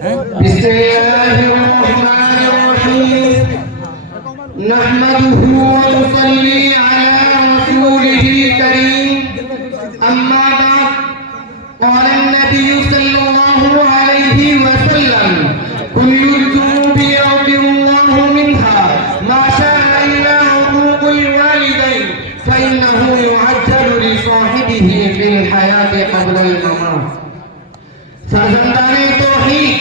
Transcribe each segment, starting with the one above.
بسم اللہ الرحمن الرحیم نحمده ونصلي على رسوله الكريم اما بعد قال النبي صلى الله عليه وسلم كل الذنوب يغفر الله منها ما شاء إلا عقوق الوالدين فإنه يعجل لصاحبه في الحياة قبل الممات فرزندان توحید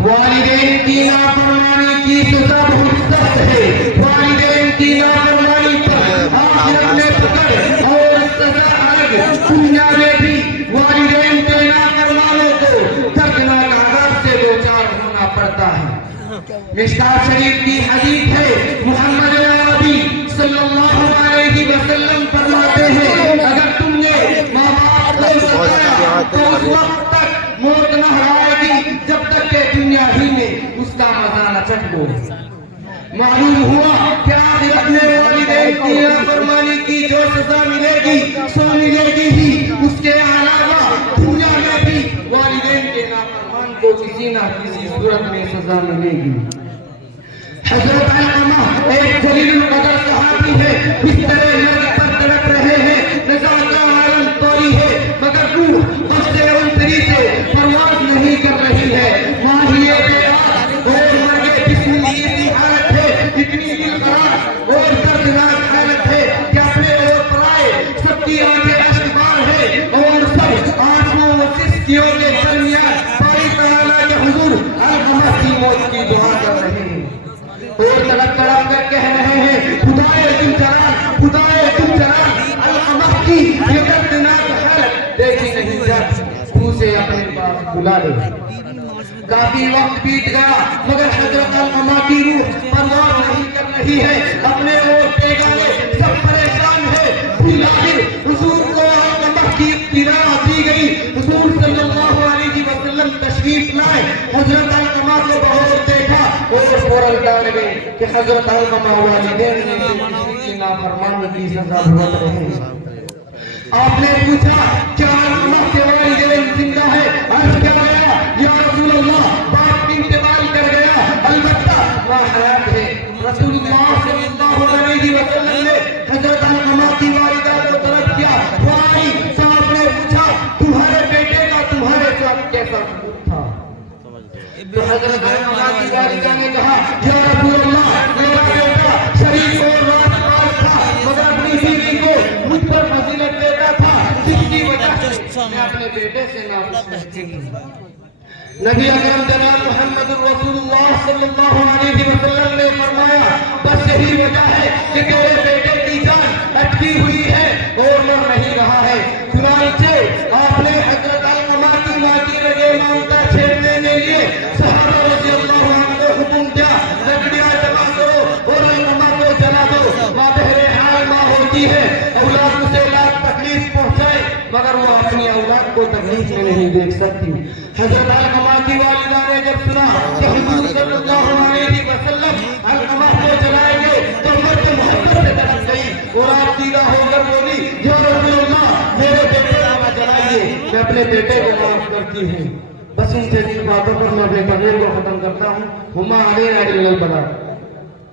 والدین کی نافرمانی کی سزا بہت سخت ہے والدین کی نافرمانی پر آخرت میں پکڑ اور سزا الگ دنیا میں بھی والدین کے نافرمانوں کو دردناک عذاب سے دوچار ہونا پڑتا ہے مشکات شریف کی حدیث ہے محمد عربی صلی اللہ علیہ وسلم فرماتے ہیں اگر تم نے ماں باپ کو ستایا تو اس وقت تک موت نہ آئے گی جب تک کہ دنیا ہی میں اس کا مزہ نہ چکھ لو معلوم ہوا کہ آخرت میں والدین کی نافرمانی کی جو سزا ملے گی سو ملے گی ہی اس کے علاوہ دنیا میں بھی والدین کے نافرمان کو کسی نہ کسی صورت میں سزا ملے گی حضرت علامہ ایک جلیل القدر صحابی ہے اس طرح مرگ پر تڑپ رہے ہیں نظام کا عالم توری ہے مگر روح بخش انتری سے پرواز نہیں کر رہی ہے ماہیے بیدار اور مرگ جسمی کی حالت ہے اتنی دلقرار اور دردناک حالت ہے کہ اپنے اور پرائے سب کی آنکھیں اشکبار ہے اور سب آنکھوں و سسکیوں کے درمیان باری تعالیٰ کے حضور علقمہ کی موت کی دعا کر رہے ہیں اور تڑپ تڑپ کر کہہ رہے ہیں خدائے تم جلال علقمہ کی یہ دردناک حالت دیکھی نہیں جاتی تو اسے اپنے پاس بلا لے کافی وقت بیت گیا مگر حضرت علقمہ کی روح پرواز نہیں کر رہی ہے اپنے اور بیگانے سب پریشان ہے پھر آخر حضور کو علقمہ کی اطلاع دی گئی حضور صلی اللہ علیہ وسلم تشریف لائے حضرت علقمہ کو بہت دیکھا اور فوراً جان گئے کہ حضرت علقمہ والدین نے کسی کی نافرمانی کی سزا بھگت رہے ہیں آپ نے پوچھا کیا علقمہ کے والدین زندہ ہے عرض کیا گیا یا رسول اللہ باپ انتقال کر گیا البتہ وہ حیات ہے رسول اللہ صلی اللہ علیہ وسلم نے حضرت علقمہ کی والدہ کو طلب کیا وہ آئی صاحب نے پوچھا تمہارے بیٹے کا تمہارے ساتھ کیسا سلوک تھا تو حضرت علقمہ کی والدہ نے کہا یا رسول اللہ میرا بیٹا شریف اور راشدپال تھا مگر اپنی بیوی کو مجھ پر فضیلت دیتا تھا جس کی وجہ سے میں اپنے بیٹے سے ناخوش تھی نبی اکرم جناب محمد رسول اللہ صلی اللہ علیہ وسلم نے فرمایا بس یہی وجہ ہے کہ تیرے بیٹے کی جان اٹکی ہوئی ہے اور مر نہیں رہا ہے چنانچہ آپ نے حضرت علقمہ کی ماں کی رگے مانتا چھیڑنے کے لیے صحابہ رضی اللہ عنہ کو حکم دیا لکڑیاں جمع کرو اور علقمہ کو جلا دو ماں بہرحال ماں ہوتی ہے اولاد اسے لاکھ تکلیف پہنچائے مگر وہ اپنی اولاد کو تکلیف میں نہیں دیکھ سکتی حضرت علقمہ کی والدہ نے جب سنا کہ حضور صلی اللہ علیہ وسلم علقمہ کو جلائیں گے تو مرد محبت سے تڑپ گئی اور آپ دیدہ ہو کر بولی یا رسول اللہ میرے بیٹے کو جلائیے میں اپنے بیٹے کو معاف کرتی ہوں بس ان سے جن باتوں پر میں اپنے کبیر کو ختم کرتا ہوں ہما علیہ البلاغ